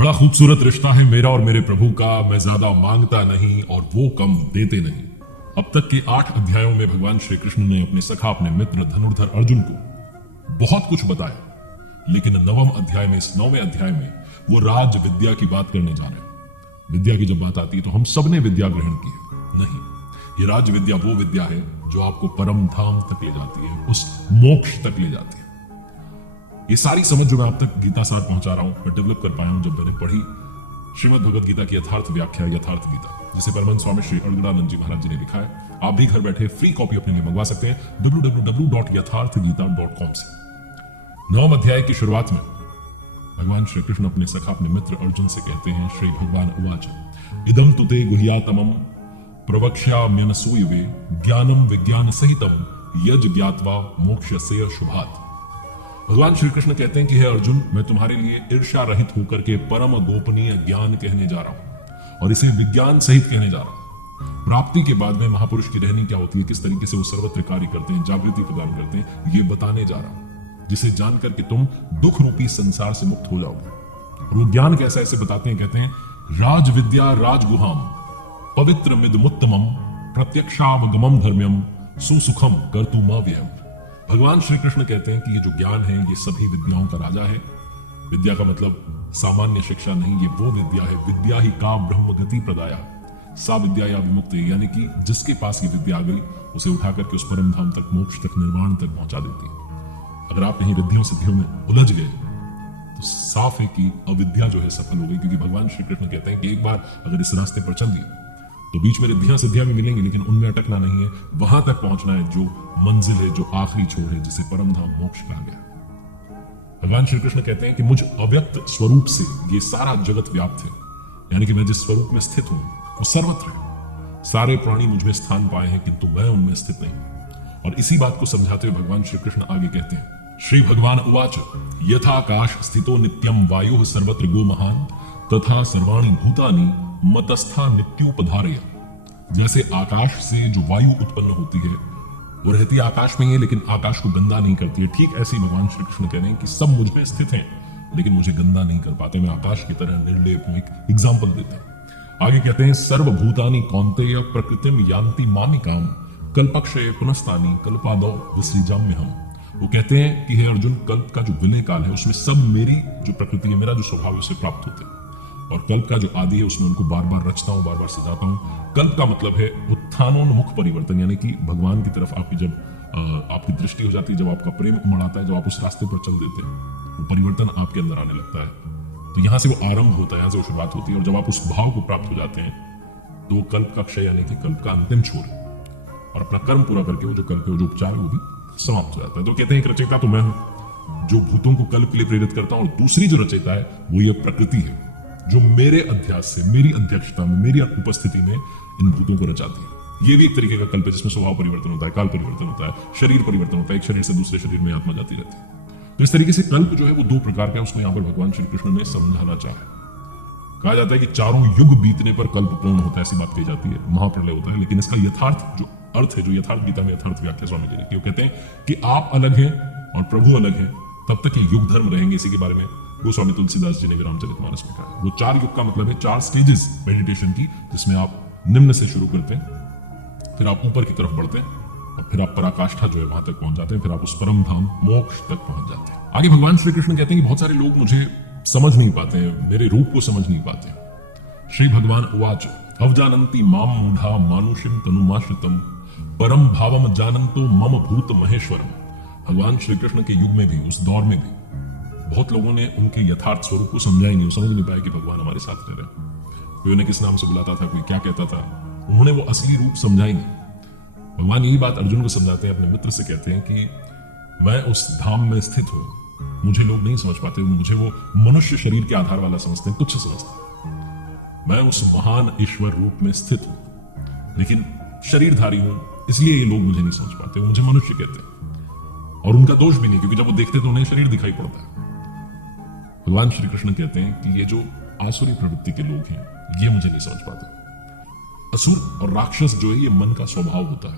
बड़ा खूबसूरत रिश्ता है मेरा और मेरे प्रभु का। मैं ज्यादा मांगता नहीं और वो कम देते नहीं। अब तक के 8 अध्यायों में भगवान श्री कृष्ण ने अपने सखा, अपने मित्र धनुर्धर अर्जुन को बहुत कुछ बताया, लेकिन 9वें अध्याय में, इस 9वें अध्याय में वो राज विद्या की बात करने जा रहे हैं। विद्या की जब बात आती है तो हम सब ने विद्या ग्रहण की है, नहीं, ये राज विद्या वो विद्या है जो आपको परम धाम तक ले जाती है, उस मोक्ष तक ले जाती है। ये सारी समझ जो मैं आप तक गीता सार पहुंचा रहा हूं, मैं डेवलप कर पाया हूं जब मैंने पढ़ी श्रीमद् भगवद गीता की यथार्थ व्याख्या, यथार्थ गीता, जिसे परमहंस स्वामी श्री अड़गड़ानंद जी महाराज जी ने लिखा है। आप भी घर बैठे फ्री कॉपी अपने लिए मंगवा सकते हैं www.यथार्थगीता.com से। 9वें अध्याय की शुरुआत में भगवान श्री कृष्ण अपने सखा, अपने मित्र अर्जुन से कहते हैं, श्री भगवान उवाच इदं तुते गुह्यातमं प्रवक्ष्याम्यनसूयवे ज्ञानम विज्ञान सहितम यज ज्ञात्वा मोक्षस्य शुभात्। भगवान श्री कृष्ण कहते हैं कि हे अर्जुन, मैं तुम्हारे लिए ईर्ष्या रहित होकर के परम गोपनीय ज्ञान कहने जा रहा हूं और इसे विज्ञान सहित कहने जा रहा हूं। प्राप्ति के बाद में महापुरुष की रहनी क्या होती है, किस तरीके से वो सर्वत्र कार्य करते हैं, जागृति प्रदान करते हैं, ये बताने जा रहा हूं, जिसे जानकर के तुम दुख रूपी संसार से मुक्त हो जाओगे। और वो ज्ञान कैसा, ऐसे बताते हैं, कहते हैं राज विद्या राजगुहाम पवित्र मिदमुत्तमम प्रत्यक्षावगमम धर्म्यम सुसुखम कर्तुमाव्ययम। भगवान श्री कृष्ण कहते हैं कि ये जो ज्ञान है ये सभी विद्याओं का राजा है। विद्या का मतलब सामान्य शिक्षा नहीं, ये वो विद्या है, विद्या ही का ब्रह्म गति प्रदाया सा विद्या या विमुक्त, यानी कि जिसके पास ये विद्या आ गई उसे उठा करके उस परम धाम तक, मोक्ष तक, निर्वाण तक पहुंचा देती है। अगर आप नहीं रिद्धियों सिद्धियों में उलझ गए तो साफ है कि अविद्या जो है सफल हो गई, क्योंकि भगवान श्री कृष्ण कहते हैं कि एक बार अगर इस रास्ते पर चल दिए तो बीच में रिद्धियां सिद्धियां भी मिलेंगी, लेकिन उनमें अटकना नहीं है, वहां तक पहुंचना है जो मंजिल है, जो आखिरी छोर है, जिसे परम धाम मोक्ष कहा गया। भगवान श्री कृष्ण कहते हैं कि मुझ अव्यक्त स्वरूप से ये सारा जगत व्याप्त है, यानी कि मैं जिस स्वरूप में स्थित हूं वो सर्वत्र है। सारे प्राणी मुझ में स्थान पाए हैं किंतु मैं उनमें स्थित नहीं। और इसी बात को समझाते हुए भगवान श्री कृष्ण आगे कहते हैं, श्री भगवान उवाच यथाकाश स्थितो नित्यम वायुः सर्वत्र गो महान तथा सर्वाणि भूतानि मतस्था नित्योपधारय। जैसे आकाश से जो वायु उत्पन्न होती है वो रहती है आकाश में ही है, लेकिन आकाश को गंदा नहीं करती है, ठीक ऐसे ही भगवान श्री कृष्ण कह रहे हैं कि सब मुझ में स्थित हैं लेकिन मुझे गंदा नहीं कर पाते, मैं आकाश की तरह निर्लेप हूं। एक एग्जाम्पल देते हैं, आगे कहते हैं सर्वभूतानि कौन्तेय प्रकृतिम यान्ति मामिकाम कल्पक्षये पुनस्तानि कल्पादौ विसृजाम्यहम्। वो कहते हैं कि हे अर्जुन, कल्प का जो विलय काल है उसमें सब मेरी जो प्रकृति है, मेरा जो स्वभाव है उसे प्राप्त होते हैं, और कल्प का जो आदि है उसमें उनको बार बार रचता हूं, बार बार सजाता हूं। कल्प का मतलब है उत्थानोन्मुख परिवर्तन, यानी कि भगवान की तरफ आपकी जब आपकी दृष्टि हो जाती है, जब आपका प्रेम उमड़ आता है, जब आप उस रास्ते पर चल देते हैं, वो परिवर्तन आपके अंदर आने लगता है। तो यहां से वो आरंभ होता है, यहां से वो शुरुआत होती है, और जब आप उस भाव को प्राप्त हो जाते हैं तो वो कल्प का क्षय, यानी कि कल्प का अंतिम छोर है, और अपना कर्म पूरा करके वो जो कल्प है, वो जो उपचार है, वो भी समाप्त हो जाता है। तो कहते हैं एक रचयिता तो मैं हूं जो भूतों को कल्प के लिए प्रेरित करता हूं, और दूसरी जो रचयिता है वो ये प्रकृति है जो मेरे अध्यास से, मेरी अध्यक्षता में, मेरी उपस्थिति में इन भूतों को रचाती है। ये भी एक तरीके का कल्प है जिसमें स्वभाव परिवर्तन होता है, काल परिवर्तन होता है, शरीर परिवर्तन होता है, एक शरीर से दूसरे शरीर में आत्मा जाती रहती है। तो इस तरीके से कल्प जो है वो 2 प्रकार का है, उसको यहाँ पर भगवान श्री कृष्ण ने समझाना चाहा। कहा जाता है कि 4 युग बीतने पर कल्प पूर्ण होता है, ऐसी बात कही जाती है, महाप्रलय होता है। लेकिन इसका यथार्थ जो अर्थ है, जो यथार्थ गीता में यथार्थ व्याख्या स्वामी जी ने, कहते हैं कि आप अलग हैं और प्रभु अलग है, तब तक ये युग धर्म रहेंगे। इसी के बारे में गोस्वामी तुलसीदास जी ने भी रामचरितमानस में कहा। वो 4 युग का मतलब है 4 स्टेजेस मेडिटेशन की, जिसमें आप निम्न से शुरू करते हैं, फिर आप ऊपर की तरफ बढ़ते हैं, और फिर आप पराकाष्ठा जो है वहां तक पहुंच जाते हैं, फिर आप उस परम धाम मोक्ष तक पहुंच जाते हैं। आगे भगवान श्री कृष्ण कहते हैं कि बहुत सारे लोग मुझे समझ नहीं पाते हैं, मेरे रूप को समझ नहीं पाते। श्री भगवान उवाच अवजानन्ति माम मूढ़ा मानुषिम तनुमाश्रितम परम भावम जानन्तो मम भूत महेश्वरम। भगवान श्री कृष्ण के युग में भी, उस दौर में भी बहुत लोगों ने उनके यथार्थ स्वरूप को समझा ही नहीं, वो समझ नहीं पाया कि भगवान हमारे साथ रह रहे। कोई उन्हें किस नाम से बुलाता था, कोई क्या कहता था, उन्होंने वो असली रूप समझा ही नहीं। भगवान यही बात अर्जुन को समझाते हैं, अपने मित्र से कहते हैं कि मैं उस धाम में स्थित हूं, मुझे लोग नहीं समझ पाते, मुझे वो मनुष्य शरीर के आधार वाला समझते हैं, तुच्छ समझते हैं। मैं उस महान ईश्वर रूप में स्थित हूं, लेकिन शरीरधारी हूं, इसलिए ये लोग मुझे नहीं समझ पाते, वो मुझे मनुष्य कहते हैं। और उनका दोष भी नहीं, क्योंकि जब वो देखते तो उन्हें शरीर दिखाई पड़ता है। भगवान श्री कृष्ण कहते हैं कि ये जो आसुरी प्रवृत्ति के लोग हैं ये मुझे नहीं समझ पाते। असुर और राक्षस जो है ये मन का स्वभाव होता है।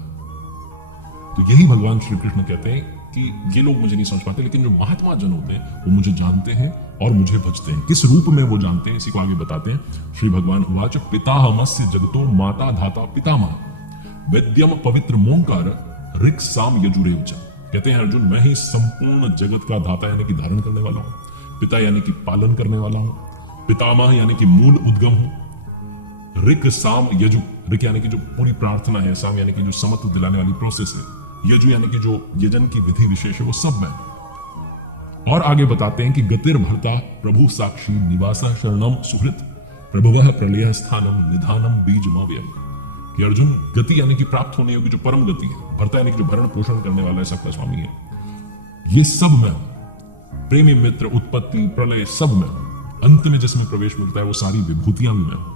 तो यही भगवान श्री कृष्ण कहते हैं कि ये लोग मुझे नहीं समझ पाते, लेकिन जो महात्मा जन होते हैं वो मुझे जानते हैं और मुझे भजते हैं। किस रूप में वो जानते हैं, इसी को आगे बताते हैं। श्री भगवान उवाच पिताहमस्य जगतो माता धाता पितामह वेद्यम पवित्र मोंकार ऋक् साम यजुरेव च। कहते हैं अर्जुन, मैं ही संपूर्ण जगत का धाता यानी कि धारण करने वाला हूं, पिता यानी कि पालन करने वाला हूं, पितामह यानी कि मूल उद्गम हूं, ऋक् साम यजु, ऋक् यानी कि जो पूरी प्रार्थना है, साम यानी कि जो समत्व दिलाने वाली प्रोसेस है, यजु यानी कि जो यजन की विधि विशेष है, वो सब मैं। और आगे बताते हैं कि गतिर भरता प्रभु साक्षी निवासा शरणम सुहृत प्रभुवः प्रलय स्थानम निधानम बीजमव्ययम्। कि अर्जुन, गति यानी कि प्राप्त होने योग्य जो परम गति है, भरता यानी कि जो भरण पोषण करने वाला है, सबका स्वामी है, ये सब मैं हूं। प्रेमी मित्र, उत्पत्ति, प्रलय, सब मैं हूं। अंत में जिसमें प्रवेश मिलता है वो सारी विभूतियां भी मैं हूं।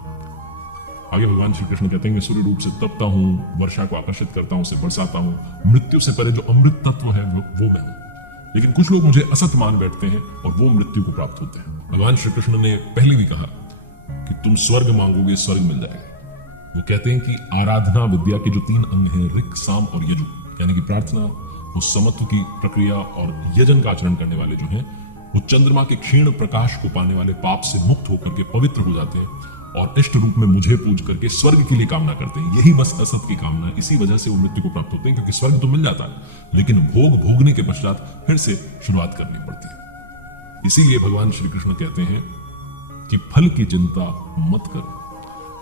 आगे भगवान श्री कृष्ण कहते हैं मैं सूर्य रूप से तपता हूं, वर्षा को आकर्षित करता हूं, उसे बरसाता हूं, मृत्यु से परे जो अमृत तत्व है वो मैं हूं। लेकिन कुछ लोग मुझे असत मान बैठते हैं और वो मृत्यु को प्राप्त होते हैं। भगवान श्री कृष्ण ने पहले भी कहा कि तुम स्वर्ग मांगोगे, स्वर्ग मिल जाएगा। वो कहते हैं कि आराधना विद्या के जो 3 अंग हैं, ऋक् साम और यजु, यानी कि प्रार्थना, वो समत्व की प्रक्रिया और यजन का आचरण करने वाले जो हैं, वो चंद्रमा के क्षीण प्रकाश को पाने वाले पाप से मुक्त होकर के पवित्र हो जाते हैं और इष्ट रूप में मुझे पूज करके स्वर्ग के लिए कामना करते हैं। यही बस असत की कामना है, इसी वजह से वो मृत्यु को प्राप्त होते हैं, क्योंकि स्वर्ग तो मिल जाता है लेकिन भोग भोगने के पश्चात फिर से शुरुआत करनी पड़ती है। इसीलिए भगवान श्री कृष्ण कहते हैं कि फल की चिंता मत करो।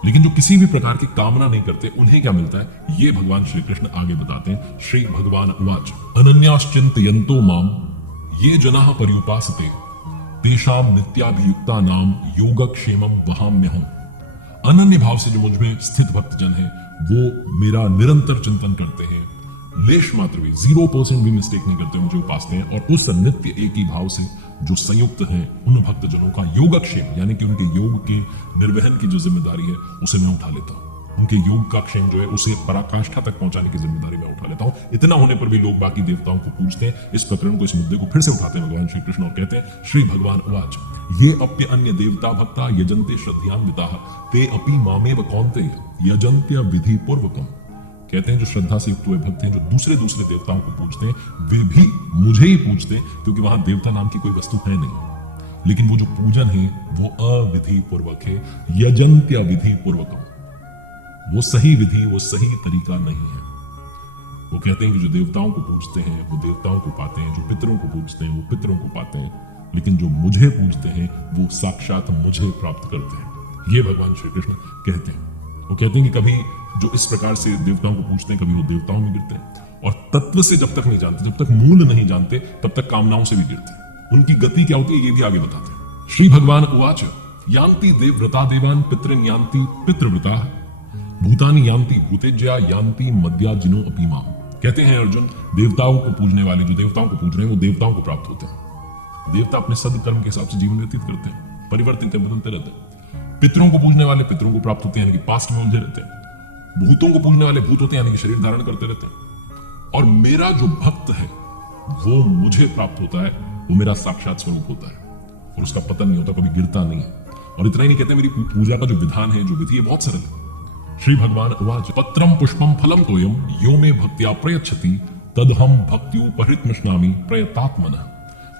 लेकिन जो किसी भी प्रकार की कामना नहीं करते, उन्हें क्या मिलता है, ये भगवान श्री कृष्ण आगे बताते हैं। श्री भगवान उवाच अनन्याश्चिन्तयन्तो माम ये जनाः पर्युपासते तेषां नित्याभियुक्तानां योगक्षेमं वहाम्यहम्। अनन्य भाव से जो मुझ में स्थित भक्तजन है, वो मेरा निरंतर चिंतन करते हैं, लेश मात्र भी 0% भी मिस्टेक नहीं करते, मुझे उपासते हैं, और उस नित्य एक ही भाव से जो संयुक्त हैं, उन भक्तजनों का योगक्षेम यानी कि उनके योग के निर्वहन की जो जिम्मेदारी है, उसे मैं उठा लेता हूं। उनके योग का क्षेम जो है, उसे पराकाष्ठा तक पहुंचाने की जिम्मेदारी मैं उठा लेता हूं। इतना होने पर भी लोग बाकी देवताओं को पूजते हैं। इस प्रकरण को, इस मुद्दे को फिर से उठाते हैं भगवान श्री कृष्ण और कहते हैं श्री भगवान उवाच ये अप्य अन्य देवता भक्ता यजन्ते श्रद्धयान्विताः ते अपि मामेव कौन्तेय यजन्त्य विधि पूर्वकम्। कहते हैं जो श्रद्धा से युक्त हुए भक्त हैं, जो दूसरे दूसरे देवताओं को पूजते हैं, वे भी मुझे ही पूजते हैं, क्योंकि वहां देवता नाम की कोई वस्तु है नहीं। लेकिन वो जो पूजन है वो अविधि पूर्वक है, यजन्त्य विधि पूर्वकम्। वो सही विधि, वो सही तरीका नहीं है। वो कहते हैं कि जो देवताओं को पूजते हैं वो देवताओं को पाते हैं, जो पितरों को पूजते हैं वो पितरों को पाते हैं, लेकिन जो मुझे पूजते हैं वो साक्षात मुझे प्राप्त करते हैं। ये भगवान श्री कृष्ण कहते हैं। वो कहते हैं कि कभी जो इस प्रकार से देवताओं को पूजते हैं, कभी वो देवताओं में गिरते हैं, और तत्व से जब तक नहीं जानते, जब तक मूल नहीं जानते, तब तक कामनाओं से भी गिरते हैं। उनकी गति क्या होती है, ये भी आगे बताते हैं। श्री भगवान उवाच यान्ति देवव्रता देवान् पितॄन् यान्ति पितृव्रता भूतानि यान्ति भूतेज्या यान्ति मद्याजिनो अपि माम्। कहते हैं अर्जुन, देवताओं को पूजने वाले जो देवताओं को पूज रहे हैं, वो देवताओं को प्राप्त होते हैं। देवता अपने सदकर्म के हिसाब से जीवन व्यतीत करते हैं, परिवर्तित बदलते रहते हैं। पितरों को पूजने वाले पितरों को प्राप्त होते हैं, यानी कि पास्ट में उलझे रहते हैं। भूतों को पूजने वाले भूत होते हैं, यानी कि शरीर धारण करते रहते हैं। और मेरा जो भक्त है वो मुझे प्राप्त होता है, वो मेरा साक्षात स्वरूप होता है और उसका पतन नहीं होता, कभी गिरता नहीं है। और इतना ही नहीं कहते, मेरी पूजा का जो विधान है, जो विधि है, बहुत सरल है। श्री भगवान उवाच पत्रम पुष्पम फलम तोयम यो मे भक्त्या प्रयच्छति तदहम भक्त्युपहृतमश्नामि प्रयतात्मनः।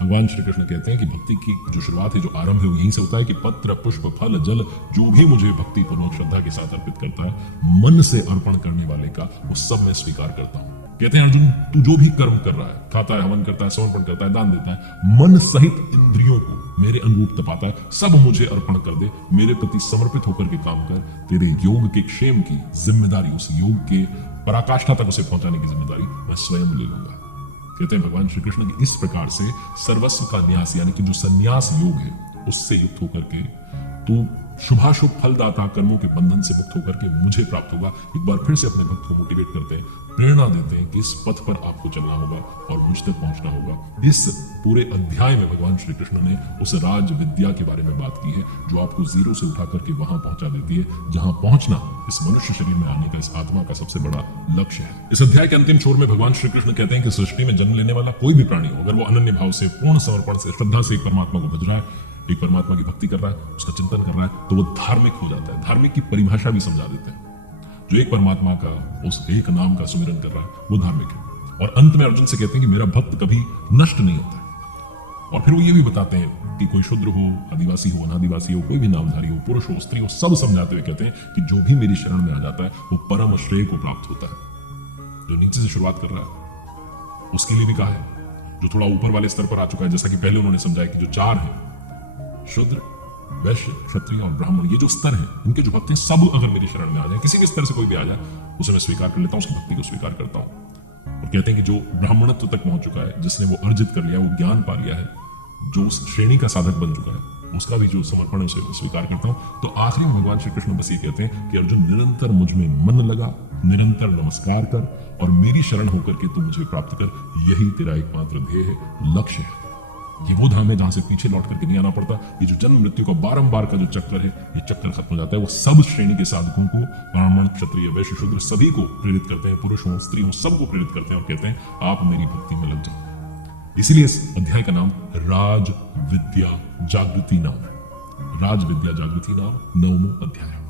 भगवान श्री कृष्ण कहते हैं कि भक्ति की जो शुरुआत है, जो आरंभ है, वो यहीं से होता है कि पत्र पुष्प फल जल जो भी मुझे भक्ति पूर्वक श्रद्धा के साथ अर्पित करता है, मन से अर्पण करने वाले का, वो सब मैं स्वीकार करता हूं। कहते हैं अर्जुन, तू जो भी कर्म कर रहा है, खाता है, हवन करता है, समर्पण करता है, दान देता है, मन सहित इंद्रियों को मेरे अनुरूप तपाता है, सब मुझे अर्पण कर दे, मेरे प्रति समर्पित होकर के काम कर। तेरे योग के क्षेम की जिम्मेदारी, उस योग के पराकाष्ठा तक उसे पहुंचाने की जिम्मेदारी मैं स्वयं ले लूंगा। कहते हैं भगवान श्री कृष्ण की इस प्रकार से सर्वस्व का न्यास यानी कि जो संन्यास योग है, उससे युक्त होकर के तू शुभाशुभ फलदाता कर्मों के बंधन से मुक्त होकर के मुझे प्राप्त होगा। एक बार फिर से अपने भक्त को मोटिवेट करते हैं, प्रेरणा देते हैं कि इस पथ पर आपको चलना होगा और मुझ तक पहुंचना होगा। इस पूरे अध्याय में भगवान श्री कृष्ण ने उस राज विद्या के बारे में बात की है, जो आपको जीरो से उठा करके वहां पहुंचा देती है जहां पहुंचना इस मनुष्य शरीर में आने का, इस आत्मा का सबसे बड़ा लक्ष्य है। इस अध्याय के अंतिम छोर में भगवान श्री कृष्ण कहते हैं कि सृष्टि में जन्म लेने वाला कोई भी प्राणी हो, अगर वो अनन्य भाव से, पूर्ण समर्पण से, श्रद्धा से एक परमात्मा को भज रहा है, एक परमात्मा की भक्ति कर रहा है, उसका चिंतन कर रहा है, तो वो धार्मिक हो जाता है। धार्मिक की परिभाषा भी समझा देते हैं। जो एक परमात्मा का, उस एक नाम का सुमिरन कर रहा है, वो धार्मिक है। और अंत में अर्जुन से कहते हैं कि मेरा भक्त कभी नष्ट नहीं होता है। और फिर वो ये भी बताते हैं कि कोई शूद्र हो, आदिवासी हो, अनादिवासी हो, कोई भी नामधारी हो, पुरुष हो, स्त्री हो, सब समझाते हुए कहते हैं कि जो भी मेरी शरण में आ जाता है वो परम श्रेय को प्राप्त होता है। जो नीचे से शुरुआत कर रहा है उसके लिए भी कहा है, जो थोड़ा ऊपर वाले स्तर पर आ चुका है, जैसा कि पहले उन्होंने समझाया कि जो चार है, शूद्र, वैश्य, क्षत्रिय और ब्राह्मण, ये जो स्तर है, इनके जो भक्त हैं, सब अगर मेरी शरण में आ जाए, किसी भी स्तर से कोई भी आ जाए, उसे मैं स्वीकार कर लेता हूं, उसकी भक्ति को स्वीकार करता हूं। और कहते हैं कि जो ब्राह्मणत्व तक पहुंच चुका है, जिसने वो अर्जित कर लिया, वो ज्ञान पा लिया है, जो उस श्रेणी का साधक बन चुका है, उसका भी जो समर्पण है उसे स्वीकार करता हूं। तो आखिरी में भगवान श्री कृष्ण बस ये कहते हैं कि अर्जुन, निरंतर मुझ में मन लगा, निरंतर नमस्कार कर और मेरी शरण होकर के तू मुझे प्राप्त कर, यही तेरा एकमात्र ध्येय है, लक्ष्य है। ये वो धाम है जहां से पीछे लौट करके नहीं आना पड़ता। ये जो जन्म मृत्यु का बारंबार का जो चक्कर है, ये चक्कर खत्म हो जाता है। वो सब श्रेणी के साधकों को, ब्राह्मण, क्षत्रिय, वैश्य, शूद्र, सभी को प्रेरित करते हैं, पुरुष हो, स्त्री हो, सबको प्रेरित करते हैं और कहते हैं आप मेरी भक्ति में लग जाओ। इसीलिए इस अध्याय का नाम राज विद्या जागृति नाम है। राज विद्या जागृति नाम 9वां अध्याय।